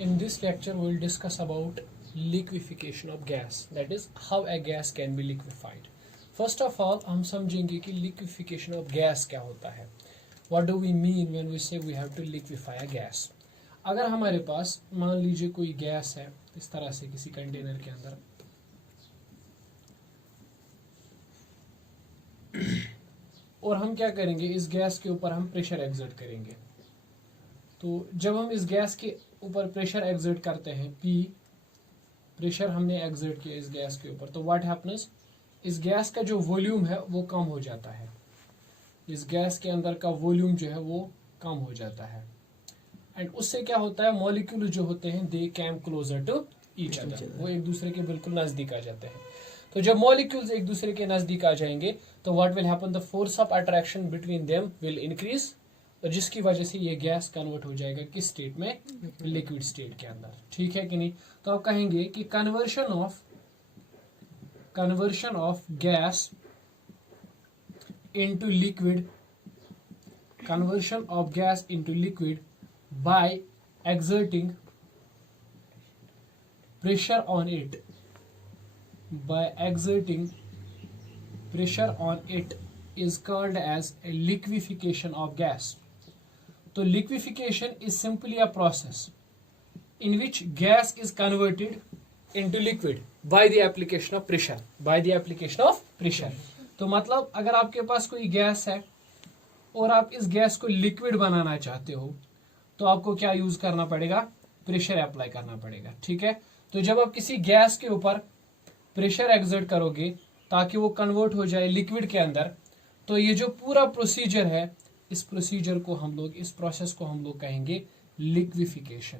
In this lecture, we will discuss about liquefaction of gas. That is, how a gas can be liquefied. First of all, हम समझेंगे कि liquefaction of gas क्या होता है. What do we mean when we say we have to liquefy a gas? अगर हमारे पास मान लीजिए कोई गैस है इस तरह से किसी कंटेनर के अंदर, और हम क्या करेंगे, इस गैस के ऊपर हम प्रेशर एक्सर्ट करेंगे. तो जब हम इस गैस के ऊपर प्रेशर एक्सर्ट करते हैं, पी प्रेशर हमने एक्सर्ट किया इस गैस के ऊपर, तो व्हाट हैपन्स, इस गैस का जो वॉल्यूम है वो कम हो जाता है. इस गैस के अंदर का वॉल्यूम जो है वो कम हो जाता है. एंड उससे क्या होता है, मॉलिक्यूल जो होते हैं they came closer to each other, वो एक दूसरे के बिल्कुल नजदीक आ जाते हैं. तो जब मॉलिक्यूल्स एक दूसरे के नजदीक आ जाएंगे तो what will happen, the force of attraction between them will increase, और जिसकी वजह से ये गैस कन्वर्ट हो जाएगा किस स्टेट में, लिक्विड स्टेट के अंदर. ठीक है कि नहीं. तो आप कहेंगे कि conversion of gas into liquid, conversion of gas into liquid bye exerting pressure on it, by exerting pressure on it is called as a liquefaction of gas. So liquefaction is simply a process in which gas is converted into liquid by the application of pressure, by the application of pressure. तो मतलब अगर आपके पास कोई gas है और आप इस gas को लिक्विड बनाना चाहते हो तो आपको क्या यूज करना पड़ेगा, प्रेशर अप्लाई करना पड़ेगा. ठीक है. तो जब आप किसी गैस के ऊपर प्रेशर एक्सर्ट करोगे ताकि वो कन्वर्ट हो जाए लिक्विड के अंदर, तो ये जो पूरा प्रोसीजर है, इस प्रोसीजर को हम लोग, इस प्रोसेस को हम लोग कहेंगे लिक्विफिकेशन.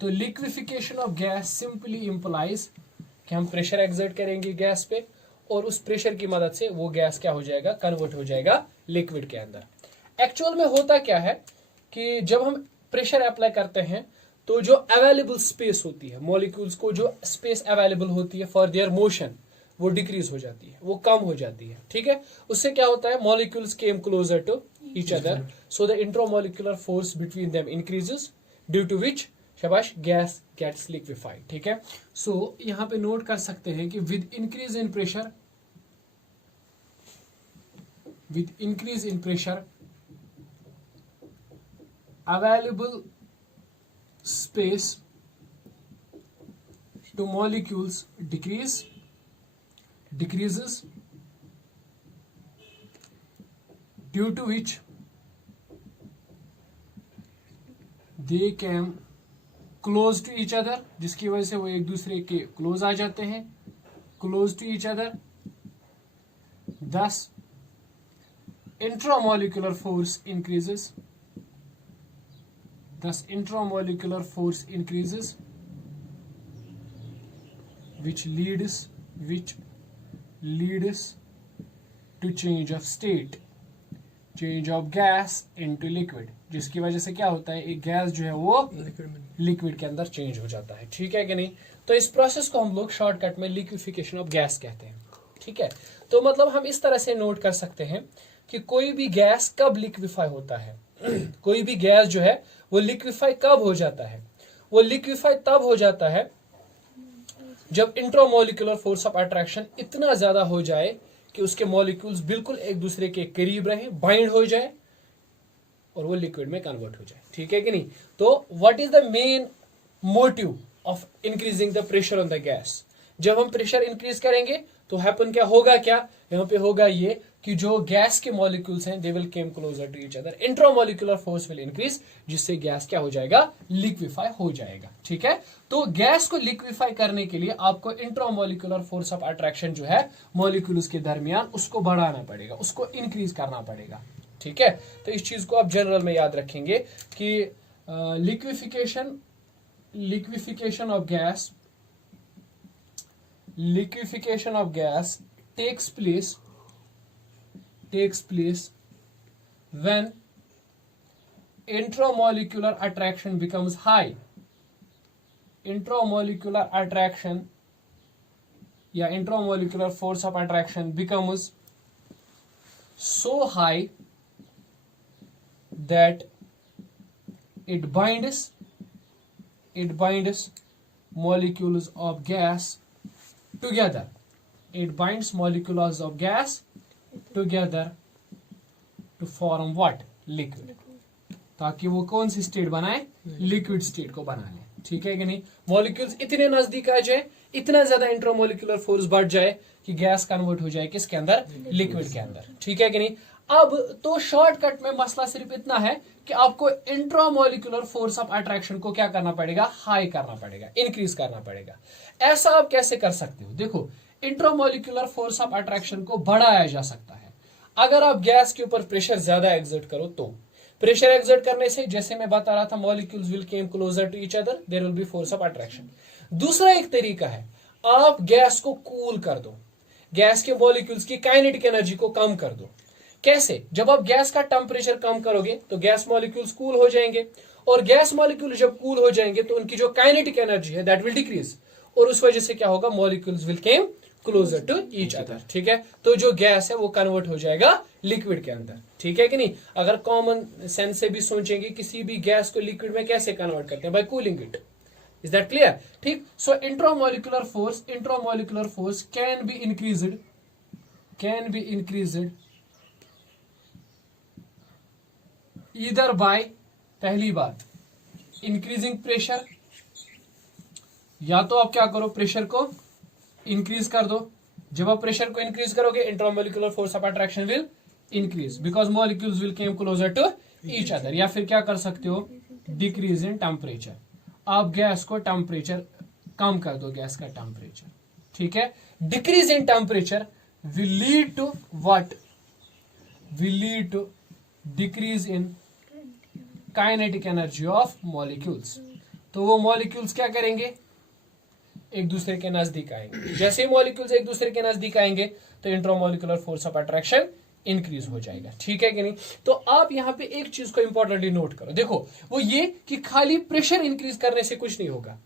तो liquefaction of gas simply implies कि हम प्रेशर एक्सर्ट करेंगे गैस पे और उस प्रेशर की मदद से वो गैस क्या हो जाएगा, कन्वर्ट हो जाएगा लिक्विड के अंदर. एक्चुअल में होता क्या है कि जब हम प्रेशर अप्लाई करते हैं तो जो अवेलेबल स्पेस होती है, मॉलिक्यूल्स को जो स्पेस अवेलेबल होती है फॉर देयर मोशन, वो डिक्रीज हो जाती है, वो कम हो जाती है. ठीक है. उससे क्या होता है, molecules came closer to each other, so the intramolecular force between them increases, due to which शाबाश गैस गेट्स लिक्विफाइड. ठीक है. सो यहां पे नोट कर सकते हैं कि with increase in pressure available space to molecules decreases, due to which they came close to each other, जिसकी वजह से वो एक दूसरे के क्लोज आ जाते हैं, close to each other. Thus intramolecular force increases, which leads to change of state, change of gas into liquid, जिसकी वजह से क्या होता है, एक गैस जो है वो लिक्विड के अंदर चेंज हो जाता है. ठीक है कि नहीं. तो इस प्रोसेस को हम लोग शॉर्टकट में लिक्विफिकेशन ऑफ गैस कहते हैं. ठीक है. तो मतलब हम इस तरह से नोट कर सकते हैं कि कोई भी गैस कब लिक्विफाई होता है, कोई भी गैस जो है वो लिक्विफाई कब हो जाता है, वो लिक्विफाई तब हो जाता है जब इंट्रामोलिकुलर फोर्स ऑफ अट्रैक्शन इतना ज्यादा हो जाए कि उसके मॉलिक्यूल्स बिल्कुल एक दूसरे के करीब रहें, बाइंड हो जाए और वो लिक्विड में कन्वर्ट हो जाए. ठीक है कि नहीं. तो what is the main motive of increasing the pressure on the gas. जब हम प्रेशर इंक्रीज करेंगे तो हैपन क्या होगा, क्या यहाँ पे होगा ये कि जो गैस के मॉलिक्यूल्स हैं they will came closer to each other, intramolecular force will increase, जिससे गैस क्या हो जाएगा, लिक्विफाई हो जाएगा. ठीक है. तो गैस को लिक्विफाई करने के लिए आपको इंट्रामोलिकुलर फोर्स ऑफ अट्रैक्शन जो है मॉलिक्यूल्स के दरमियान, उसको बढ़ाना पड़ेगा, उसको इंक्रीज करना पड़ेगा. ठीक है. तो इस चीज को आप जनरल में याद रखेंगे कि liquefaction of gas takes place when intramolecular attraction becomes high. Intramolecular attraction या intramolecular force of attraction becomes so high that it binds it binds molecules of gas together. It binds molecules of gas together to form what? Liquid. ताकि वो कौन सी state बनाए? Liquid state को बना ले. ठीक है कि नहीं? मॉलिक्यूल्स इतने नजदीक आ जाए, इतना ज्यादा इंट्रामोलिकुलर फोर्स बढ़ जाए कि गैस कन्वर्ट हो जाए किसके अंदर? लिक्विड के अंदर. ठीक है कि नहीं? अब तो शॉर्टकट में मसला सिर्फ इतना है कि आपको इंट्रामोलिकुलर फोर्स ऑफ अट्रैक्शन को क्या करना पड़ेगा? हाई करना पड़ेगा, इंक्रीज करना पड़ेगा. ऐसा आप कैसे कर सकते हो? देखो, इंट्रामोलिकुलर फोर्स ऑफ अट्रैक्शन को बढ़ाया जा सकता है अगर आप गैस के ऊपर प्रेशर ज्यादा एक्सर्ट करो. तो प्रेशर एक्सर्ट करने से, जैसे मैं बता रहा था, molecules will came closer to each other, there will be force of attraction. दूसरा एक तरीका है, आप गैस को कूल कर दो, गैस के मॉलिक्यूल्स की काइनेटिक एनर्जी को कम कर दो. कैसे? जब आप गैस का टेम्परेचर कम करोगे तो गैस मॉलिक्यूल्स कूल हो जाएंगे, और गैस मॉलिक्यूल जब कूल हो जाएंगे तो उनकी जो काइनेटिक एनर्जी है दैट विल डिक्रीज, और उस वजह से क्या होगा? Molecules will came closer to each other. ठीक है? तो जो गैस है वो कन्वर्ट हो जाएगा लिक्विड के अंदर. ठीक है कि नहीं? अगर कॉमन सेंस से भी सोचेंगे, किसी भी गैस को लिक्विड में कैसे कन्वर्ट करते हैं? By cooling it. Is that clear? ठीक. So intramolecular force can be increased either by, पहली बात, इंक्रीजिंग प्रेशर, या तो आप क्या करो? प्रेशर को इंक्रीज कर दो. जब आप प्रेशर को इंक्रीज करोगे, intramolecular force of attraction will increase because molecules will came closer to each other. या फिर क्या कर सकते हो? Decrease in temperature. आप गैस को टेम्परेचर कम कर दो, गैस का टेम्परेचर. ठीक है? Decrease in temperature will lead to what? Will lead to decrease in kinetic energy of molecules. तो वो मॉलिक्यूल्स क्या करेंगे? एक दूसरे के नजदीक आएंगे. जैसे ही मॉलिक्यूल्स एक दूसरे के नजदीक आएंगे तो intramolecular force of attraction increase हो जाएगा. ठीक है कि नहीं? तो आप यहां पे एक चीज को इंपॉर्टेंटली नोट करो. देखो, वो ये कि खाली प्रेशर इंक्रीज करने से कुछ नहीं होगा.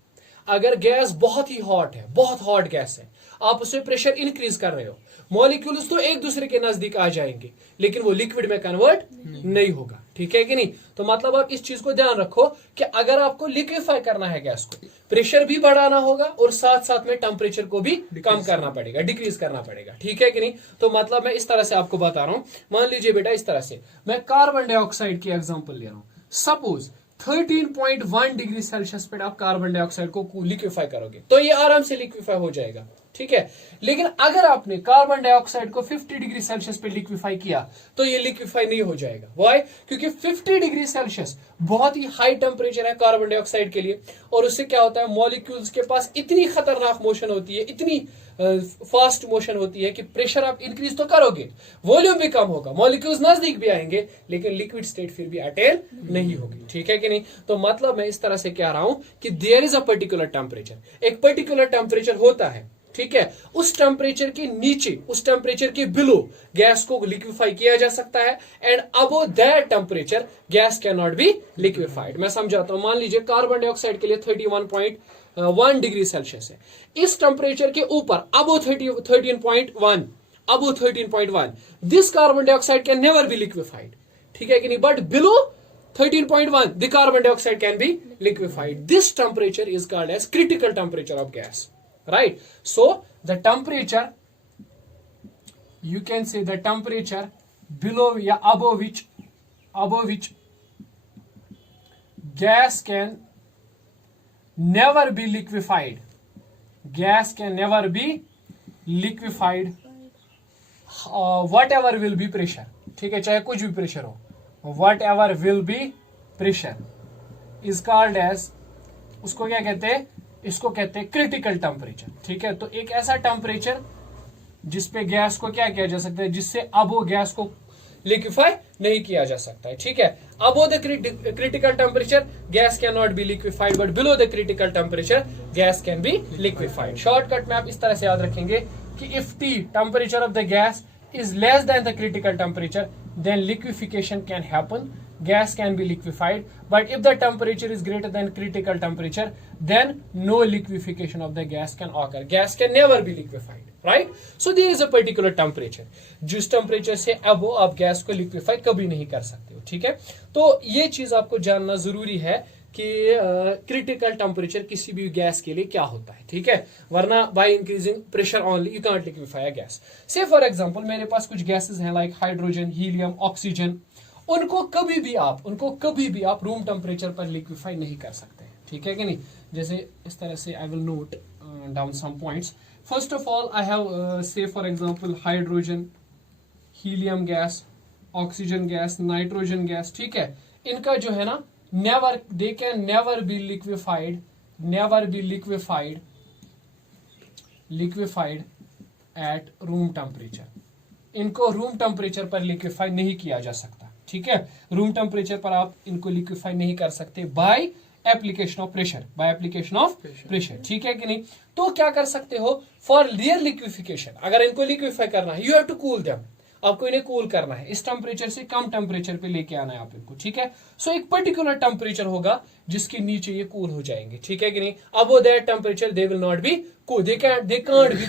अगर गैस बहुत ही हॉट है, बहुत हॉट गैस है, आप उसमें प्रेशर इंक्रीज कर रहे हो, मॉलिक्यूल्स तो एक दूसरे के नजदीक आ जाएंगे, लेकिन वो लिक्विड में कन्वर्ट नहीं होगा. ठीक है कि नहीं? तो मतलब आप इस चीज को ध्यान रखो कि अगर आपको लिक्विफाई करना है गैस को, प्रेशर भी बढ़ाना होगा और साथ साथ में टेम्परेचर को भी कम करना पड़ेगा, डिक्रीज करना पड़ेगा. ठीक है कि नहीं? तो मतलब मैं इस तरह से आपको बता रहा हूं. मान लीजिए बेटा, इस तरह से मैं कार्बन डाइऑक्साइड की एग्जांपल ले रहा हूं. सपोज 13.1 डिग्री सेल्सियस पे आप कार्बन डाइऑक्साइड को लिक्विफाई करोगे तो ये आराम से लिक्विफाई हो जाएगा. ठीक है? लेकिन अगर आपने कार्बन डाइऑक्साइड को 50 डिग्री सेल्सियस पे लिक्विफाई किया तो ये लिक्विफाई नहीं हो जाएगा. व्हाई? क्योंकि 50 डिग्री सेल्सियस बहुत ही हाई टेम्परेचर है कार्बन डाइऑक्साइड के लिए, और उससे क्या होता है? मॉलिक्यूल्स के पास इतनी खतरनाक मोशन होती है, इतनी फास्ट मोशन होती है कि प्रेशर आप इंक्रीज तो करोगे, वॉल्यूम भी कम होगा, मॉलिक्यूल्स नजदीक भी आएंगे, लेकिन लिक्विड स्टेट फिर भी अटेन नहीं होगी. ठीक है कि नहीं? तो मतलब मैं इस तरह से कह रहा हूं कि there is a particular temperature, एक पर्टिकुलर टेम्परेचर होता है. ठीक है? उस टेम्परेचर के नीचे, उस टेम्परेचर के बिलो गैस को लिक्विफाई किया जा सकता है, and above that temperature gas can not be liquefied. मैं समझाता हूं. मान लीजिए कार्बन डाइऑक्साइड के लिए 31.1 डिग्री सेल्सियस है. इस टेम्परेचर के ऊपर above 13.1 this carbon dioxide can never be liquefied. ठीक है कि नहीं? But below 13.1 the carbon dioxide can be liquefied. This temperature is called as critical temperature of gas. Right? So the temperature, you can say the temperature below या above which gas can never be liquefied. Gas can never be liquefied. Whatever will be pressure. ठीक है? चाहे कुछ भी pressure हो, whatever will be pressure is called as, उसको क्या कहते हैं? इसको कहते हैं क्रिटिकल टेम्परेचर. ठीक है? तो एक ऐसा टेम्परेचर जिसपे गैस को क्या किया जा सकता है, जिससे अबो गैस को लिक्विफाई नहीं किया जा सकता है. ठीक है? Above the critical temperature gas can not be liquefied, but below the critical temperature gas can be liquefied. Shortcut में आप इस तरह से याद रखेंगे कि if T temperature of the gas is less than the critical temperature, then liquefaction can happen, gas can be liquefied. But if the temperature is greater than critical temperature, then no liquefaction of the gas can occur. Gas can never be liquefied. Right? So there is a particular temperature. जिस temperature से अब आप gas को liquefy कभी नहीं कर सकते हो. ठीक है? तो ये चीज आपको जानना जरूरी है कि क्रिटिकल टेम्परेचर किसी भी गैस के लिए क्या होता है, ठीक है, वरना by increasing pressure only you can't liquefy a gas. से फॉर एग्जांपल मेरे पास कुछ गैसेस हैं लाइक हाइड्रोजन, हीलियम, ऑक्सीजन, उनको कभी भी आप रूम टेम्परेचर पर लिक्विफाई नहीं कर सकते, ठीक है कि नहीं। जैसे इस तरह से I will note down some points. First of all I have say for example hydrogen, helium gas, oxygen gas, nitrogen gas, ठीक है, इनका जो है ना they can never be liquefied at room temperature. इनको रूम टेम्परेचर पर liquefy नहीं किया जा सकता, ठीक है। रूम टेम्परेचर पर आप इनको लिक्विफाई नहीं कर सकते बाय एप्लीकेशन ऑफ प्रेशर, ठीक है कि नहीं। तो क्या कर सकते हो, फॉर देयर लिक्विफिकेशन, अगर इनको लिक्विफाई करना है you have to cool them, आपको इन्हें कूल करना है, इस टेम्परेचर से कम टेम्परेचर पे लेके आना है आप इनको, ठीक है। सो एक पर्टिकुलर टेम्परेचर होगा जिसके नीचे ये कूल हो जाएंगे, ठीक है कि नहीं। Above that temperature they will not be cool, they can't be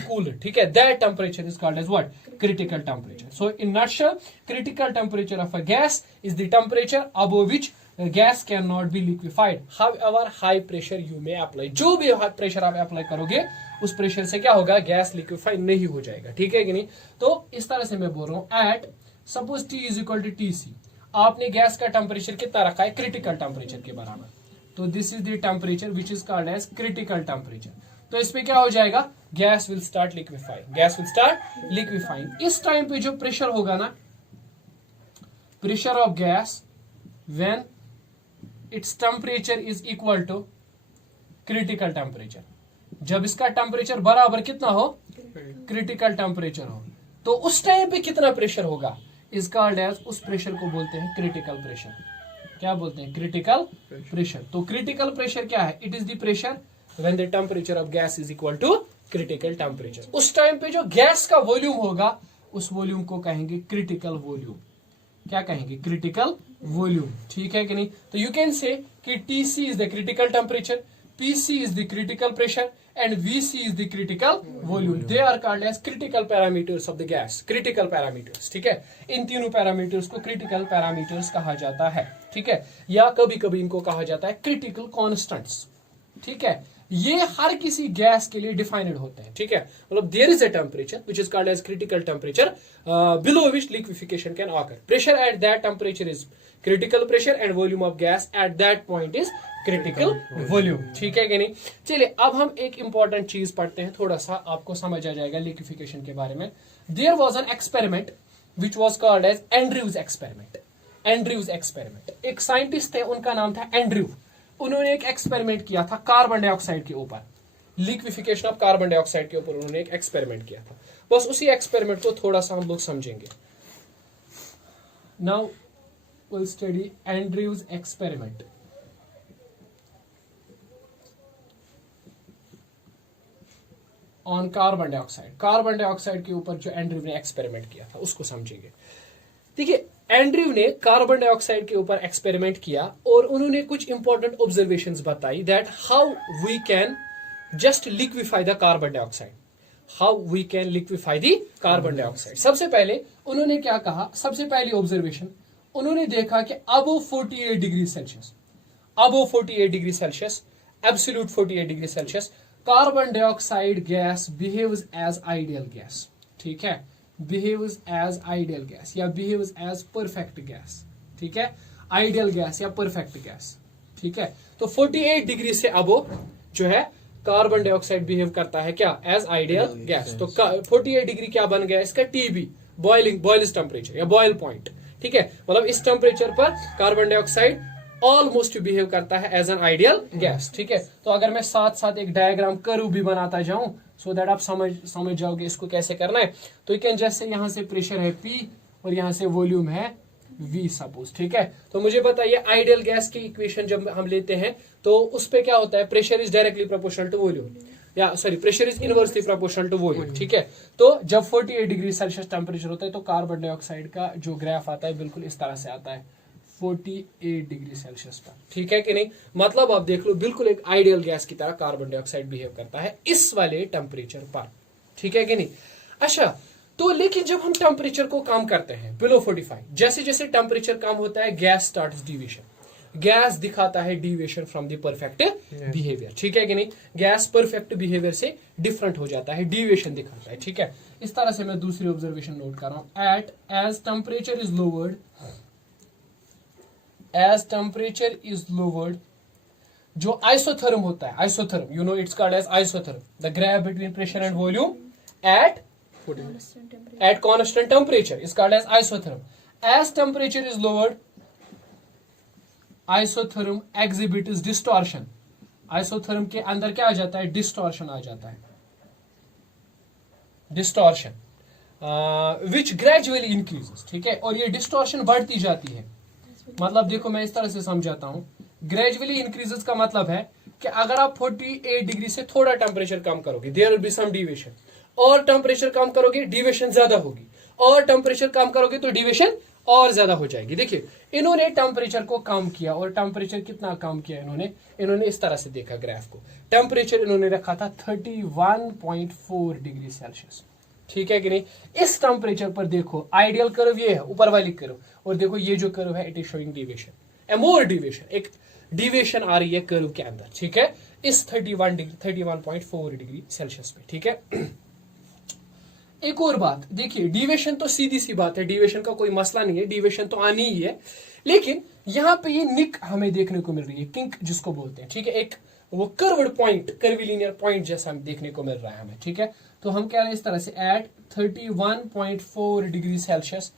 cooled, ठीक है। That temperature is called as what, critical temperature. So in nutshell critical temperature of a gas is the temperature above which gas can not be liquefied. However high pressure you may apply, जो भी high pressure आप apply करोगे उस pressure से क्या होगा, gas liquefy नहीं हो जाएगा, ठीक है कि नहीं। तो इस तरह से मैं बोल रहा हूं at suppose T is equal to TC, आपने गैस का टेम्परेचर कितना रखा है, क्रिटिकल टेम्परेचर के बराबर, तो this is the temperature which is called as critical temperature. तो इस पे क्या हो जाएगा, गैस विल स्टार्ट लिक्विफाइंग। इस टाइम पे जो प्रेशर होगा ना, pressure of gas when its temperature is equal to critical temperature, जब इसका टेम्परेचर बराबर कितना हो, क्रिटिकल टेम्परेचर हो, तो उस टाइम पे कितना प्रेशर होगा, इज कॉल्ड एज, उस प्रेशर को बोलते हैं क्रिटिकल प्रेशर। क्या बोलते हैं, क्रिटिकल प्रेशर। तो क्रिटिकल प्रेशर क्या है, it is the pressure when the temperature of gas is equal to critical temperature. उस टाइम पे जो गैस का वॉल्यूम होगा उस वॉल्यूम को कहेंगे क्रिटिकल वॉल्यूम। क्या कहेंगे, क्रिटिकल वॉल्यूम, ठीक है कि नहीं। तो यू कैन से कि TC is the critical temperature, PC is the critical pressure and VC is the critical volume. They are called as critical parameters of the gas. Critical parameters, ठीक है। इन तीनों parameters को critical parameters कहा जाता है, ठीक है, या कभी कभी इनको कहा जाता है क्रिटिकल कॉन्स्टेंट्स, ठीक है। ये हर किसी गैस के लिए डिफाइंड होते हैं, ठीक है। मतलब there is a temperature which is called as critical temperature below which liquefaction can occur. Pressure at that temperature is critical pressure and volume of gas at that point is critical volume, ठीक है कि नहीं। चलिए अब हम एक important चीज पढ़ते हैं, थोड़ा सा आपको समझ आ जाएगा लिक्विफिकेशन के बारे में। There was an experiment which was called as Andrews experiment. Andrews experiment, एक साइंटिस्ट थे, उनका नाम था एंड्रयू। उन्होंने एक एक्सपेरिमेंट किया था कार्बन डाइऑक्साइड के ऊपर, लिक्विफिकेशन ऑफ कार्बन डाइऑक्साइड के ऊपर उन्होंने एक एक्सपेरिमेंट किया था। बस उसी एक्सपेरिमेंट को थोड़ा सा हम लोग समझेंगे। Now we'll study Andrews experiment. On carbon dioxide, carbon dioxide के ऊपर जो एंड्रयू ने एक्सपेरिमेंट किया था उसको समझेंगे। देखिए एंड्रयू ने कार्बन डाइऑक्साइड के ऊपर एक्सपेरिमेंट किया और उन्होंने कुछ इंपॉर्टेंट ऑब्जर्वेशंस बताई that how we can just liquefy the carbon dioxide, how we can liquefy the carbon dioxide. सबसे पहले उन्होंने क्या कहा, सबसे पहली ऑब्जर्वेशन उन्होंने देखा कि above 48 degree Celsius, above 48 degree Celsius, absolute 48 degree Celsius, carbon dioxide gas behaves as ideal gas, ठीक है, बिहेव्स एज आइडियल गैस या बिहेव्स एज परफेक्ट गैस, ठीक है, आइडियल गैस या परफेक्ट गैस, ठीक है। तो 48 डिग्री से अबव जो है कार्बन डाइऑक्साइड बिहेव करता है क्या, एज आइडियल गैस। तो 48 डिग्री क्या बन गया इसका, TB, बॉइलिंग टेम्परेचर या बॉयल पॉइंट, ठीक है। मतलब इस टेम्परेचर पर कार्बन डाइऑक्साइड ऑलमोस्ट बिहेव करता है एज एन आइडियल गैस, ठीक है। तो अगर मैं साथ साथ एक डायग्राम कर्व भी बनाता जाऊं सो दैट आप समझ जाओगे इसको कैसे करना है। तो यू कैन जैसे यहां से प्रेशर है P और यहां से वॉल्यूम है V सपोज, ठीक है। तो मुझे बताइए आइडियल गैस की इक्वेशन जब हम लेते हैं तो उस पे क्या होता है, pressure is directly proportional to volume, या sorry pressure is inversely proportional to volume, ठीक है। तो जब 48 डिग्री सेल्सियस टेम्परेचर होता है तो कार्बन डाइऑक्साइड का जो ग्राफ आता है बिल्कुल इस तरह से आता है 48 डिग्री सेल्सियस पर, ठीक है कि नहीं। मतलब आप देख लो बिल्कुल एक आइडियल गैस की तरह कार्बन डाइऑक्साइड बिहेव करता है इस वाले टेम्परेचर पर, ठीक है कि नहीं। अच्छा, तो लेकिन जब हम टेम्परेचर को कम करते हैं बिलो 45, जैसे जैसे टेम्परेचर कम होता है गैस स्टार्ट्स डिविजन, गैस दिखाता है deviation from the perfect behaviour, ठीक है कि नहीं, गैस परफेक्ट बिहेवियर से डिफरेंट हो जाता है, डिविएशन दिखाता है, ठीक है। इस तरह से मैं दूसरी ऑब्जर्वेशन नोट कर रहा हूं, एज टेम्परेचर इज लोवर्ड, जो आइसोथर्म होता है, isotherm you know it's called as isotherm, the graph between pressure and volume at constant temperature is called as isotherm. As temperature is lowered, isotherm exhibits distortion. isotherm के अंदर क्या आ जाता है, distortion आ जाता है, distortion which gradually increases, ठीक है, और ये distortion बढ़ती जाती है। मतलब देखो मैं इस तरह से समझाता हूं, gradually increases का मतलब है कि अगर आप 48 डिग्री से थोड़ा टेम्परेचर कम करोगे, there will be some deviation, और टेम्परेचर कम करोगे डिविएशन ज्यादा होगी, और टेम्परेचर कम करोगे तो डिविएशन और ज्यादा हो जाएगी। देखिए इन्होंने टेम्परेचर को कम किया, और टेम्परेचर कितना कम किया इन्होंने इस तरह से देखा ग्राफ को, टेम्परेचर इन्होंने रखा था 31.4 डिग्री सेल्सियस, ठीक है कि नहीं। इस टेम्परेचर पर देखो आइडियल कर्व ये है, ऊपर वाली कर्व, और देखो ये जो कर्व है it is showing deviation, A more deviation, एक डिविएशन आ रही है कर्व के अंदर, ठीक है, इस 31.4 डिग्री सेल्सियस पे, ठीक है। एक और बात देखिए, डिविएशन तो सीधी सी बात है, डिविएशन का कोई मसला नहीं है, डिविएशन तो आनी ही है, लेकिन यहां पे ये निक हमें देखने को मिल रही है, किंक जिसको बोलते हैं, ठीक है, एक वो कर्व्ड पॉइंट, कर्विलिनियर पॉइंट जैसा हमें देखने को मिल रहा है हमें, ठीक है। तो हम कह रहे हैं इस तरह से at 31.4 degree Celsius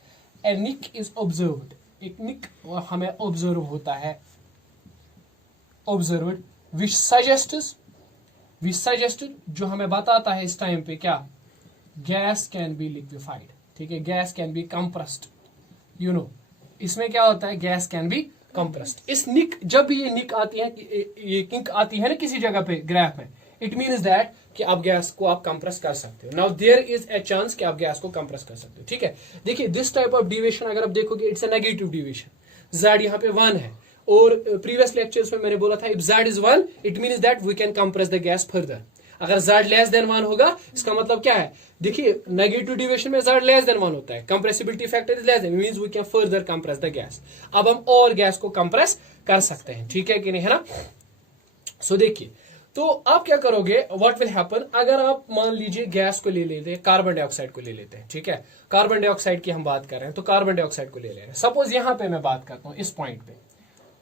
a nick is observed, एक निक हमें ऑब्जर्व होता है, ऑब्जर्व्ड विच सजेस्टेड जो हमें बताता है इस टाइम पे क्या, गैस कैन बी लिक्विफाइड, ठीक है, gas can be compressed, you know, इसमें क्या होता है, गैस कैन बी कंप्रेस्ड। इस निक, जब भी ये निक आती है, ये किंक आती है ना किसी जगह पे ग्राफ में, इट मीन्स दैट कि आप गैस को आप कंप्रेस कर सकते हो, now there is a chance कि आप गैस को कंप्रेस कर सकते हो, ठीक है। देखिए दिस टाइप ऑफ डिविएशन अगर आप देखोगे it's a negative deviation, Z यहाँ पे 1 है, और प्रीवियस लेक्चर्स में मैंने बोला था if Z is 1 it means that we can compress the gas further. अगर Z लेस देन 1 होगा इसका मतलब क्या है, देखिए नेगेटिव डिविएशन में Z लेस देन 1 होता है, compressibility factor is less than, means we can further compress the gas. अब हम और गैस को कंप्रेस कर सकते हैं, ठीक है कि नहीं, है ना। सो देखिए, तो आप क्या करोगे, व्हाट विल हैपन, अगर आप मान लीजिए गैस को ले लेते हैं, कार्बन डाइऑक्साइड को ले लेते हैं, ठीक है, कार्बन डाइऑक्साइड की हम बात कर रहे हैं, तो कार्बन डाइऑक्साइड को ले ले रहे हैं, सपोज यहां पे मैं बात करता हूं इस पॉइंट पे,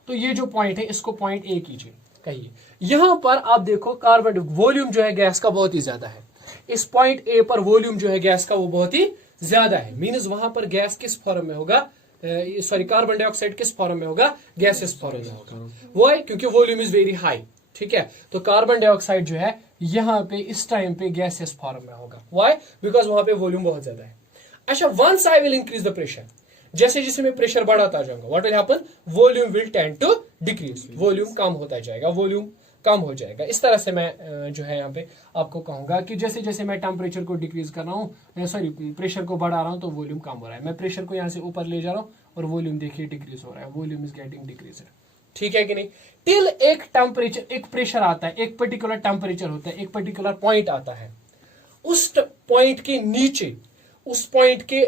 तो ये जो पॉइंट है इसको पॉइंट ए कीजिए, कहिए यहां पर आप देखो कार्बन वॉल्यूम जो है गैस का बहुत ही ज्यादा है, इस पॉइंट ए पर वॉल्यूम जो है गैस का वो बहुत ही ज्यादा है, मींस वहां पर गैस किस फॉर्म में होगा, सॉरी कार्बन डाइऑक्साइड किस फॉर्म में होगा, गैसेस फॉर्म में होगा, वो है क्योंकि वॉल्यूम इज वेरी हाई, ठीक है। तो कार्बन डाइऑक्साइड जो है यहां पे इस टाइम पे गैसेस फॉर्म में होगा, व्हाई, बिकॉज वहां पे वॉल्यूम बहुत ज्यादा है। अच्छा, once I will increase the pressure, जैसे जैसे मैं प्रेशर बढ़ाता जाऊंगा, what will happen, volume will tend to decrease, volume कम होता जाएगा, वॉल्यूम कम हो जाएगा। इस तरह से मैं जो है यहाँ पे आपको कहूंगा कि जैसे जैसे मैं टेम्परेचर को डिक्रीज कर रहा हूँ, सॉरी प्रेशर को बढ़ा रहा हूँ, तो वॉल्यूम कम हो रहा है, मैं प्रेशर को यहाँ से ऊपर ले जा रहा हूँ और वॉल्यूम देखिए डिक्रीज हो रहा है, वॉल्यूम इज गेटिंग डिक्रीज, ठीक है कि नहीं। टिल एक टेम्परेचर, एक प्रेशर आता है, एक पर्टिकुलर टेम्परेचर होता है, एक पर्टिकुलर पॉइंट आता है, उस पॉइंट के नीचे, उस पॉइंट के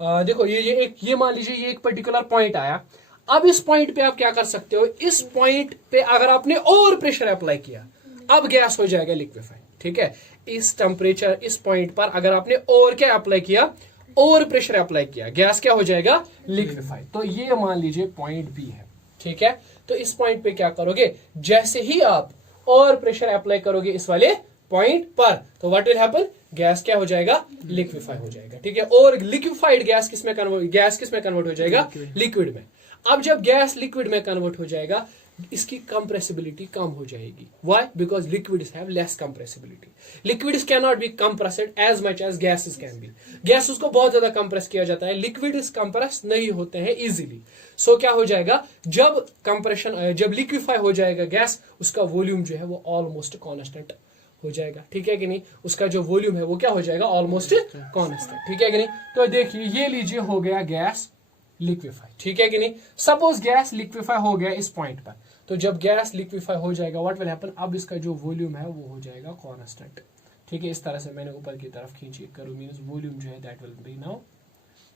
देखो ये मान लीजिए ये एक पर्टिकुलर पॉइंट आया, अब इस पॉइंट पे आप क्या कर सकते हो, इस पॉइंट पे अगर आपने और प्रेशर अप्लाई किया, अब गैस हो जाएगा लिक्विफाइड, ठीक है। इस टेम्परेचर, इस पॉइंट पर अगर आपने और क्या अप्लाई किया, और प्रेशर अप्लाई किया, गैस क्या हो जाएगा, लिक्विफाइड। तो ये मान लीजिए पॉइंट बी है, ठीक है। तो इस पॉइंट पे क्या करोगे, जैसे ही आप और प्रेशर अप्लाई करोगे इस वाले पॉइंट पर, तो व्हाट विल हैपन, गैस क्या हो जाएगा, लिक्विफाई हो जाएगा, ठीक है। और लिक्विफाइड गैस किस में कन्वर्ट हो जाएगा, लिक्विड में। अब जब गैस लिक्विड में कन्वर्ट हो जाएगा, इसकी कंप्रेसिबिलिटी कम हो जाएगी, why, because liquids have less compressibility, liquids can not be compressed as much as gases can be, gases को बहुत ज्यादा कंप्रेस किया जाता है, लिक्विड्स कंप्रेस नहीं होते हैं इजीली। सो क्या हो जाएगा, जब कंप्रेशन, जब लिक्विफाई हो जाएगा गैस, उसका वॉल्यूम जो है वो ऑलमोस्ट कॉन्स्टेंट हो जाएगा, ठीक है कि नहीं, उसका जो वॉल्यूम है वो क्या हो जाएगा, ऑलमोस्ट कॉन्स्टेंट, ठीक है कि नहीं। तो देखिए ये लीजिए हो गया गैस लिक्विफाई, ठीक है कि नहीं। सपोज गैस लिक्विफाई हो गया इस पॉइंट पर, तो जब गैस लिक्विफाई हो जाएगा व्हाट विल हैपन, अब इसका जो वॉल्यूम है वो हो जाएगा कांस्टेंट, ठीक है। इस तरह से मैंने ऊपर की तरफ खींची करूं, मींस वॉल्यूम जो है that will be now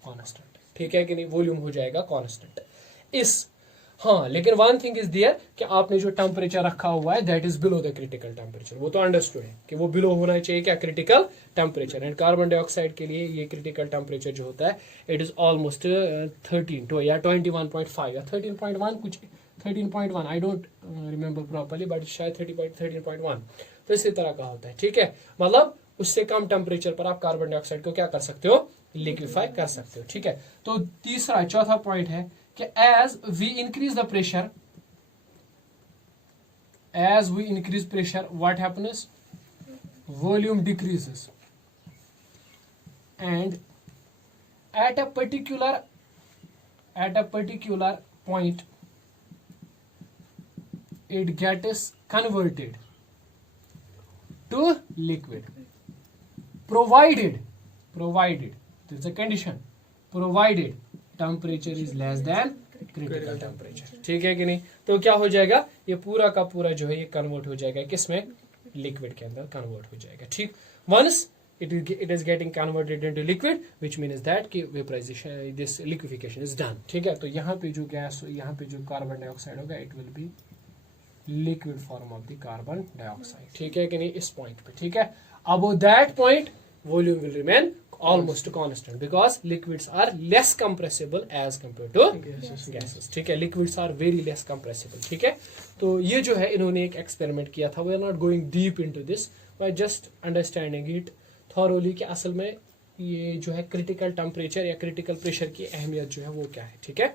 constant, ठीक है कि नहीं, वॉल्यूम हो जाएगा कांस्टेंट। इस हाँ, लेकिन वन थिंग इज देयर कि आपने जो टेम्परेचर रखा हुआ है that is below the critical temperature, वो तो अंडरस्टूड है कि वो बिलो होना चाहिए क्या, critical temperature. And carbon dioxide के लिए ये क्रिटिकल टेम्परेचर जो होता है इट इज ऑलमोस्ट 13 या 21.5 या 13.1 कुछ 13.1 I don't remember properly but शायद 13.1 तो इसी तरह का होता है। ठीक है, मतलब उससे कम टेम्परेचर पर आप कार्बन डाइऑक्साइड को क्या कर सकते हो, लिक्विफाई कर सकते हो। ठीक है, तो तीसरा चौथा पॉइंट है कि as we increase the pressure what happens, volume decreases and at a particular point it gets converted to liquid provided there's a condition, provided temperature is less than critical temperature। ठीक है कि नहीं, तो क्या हो जाएगा, ये पूरा का पूरा जो है ये कन्वर्ट हो जाएगा किसमें, लिक्विड के अंदर कन्वर्ट हो जाएगा। ठीक, once it is getting converted into liquid which means that कि vaporization this liquefaction is done। ठीक है, तो यहाँ पे जो गैस, यहाँ पे जो कार्बन डाइऑक्साइड होगा it will be liquid form of the carbon dioxide. ठीक है कि नहीं, इस पॉइंट पे। ठीक है, above that point volume will remain almost constant because liquids are less compressible as compared to gases। ठीक है, liquids are very less compressible। ठीक है, तो ये जो है इन्होंने एक एक्सपेरिमेंट किया था, we are not going deep into this by just understanding it thoroughly कि असल में ये जो है क्रिटिकल टेम्परेचर या क्रिटिकल प्रेशर की अहमियत जो है वो क्या है। ठीक है।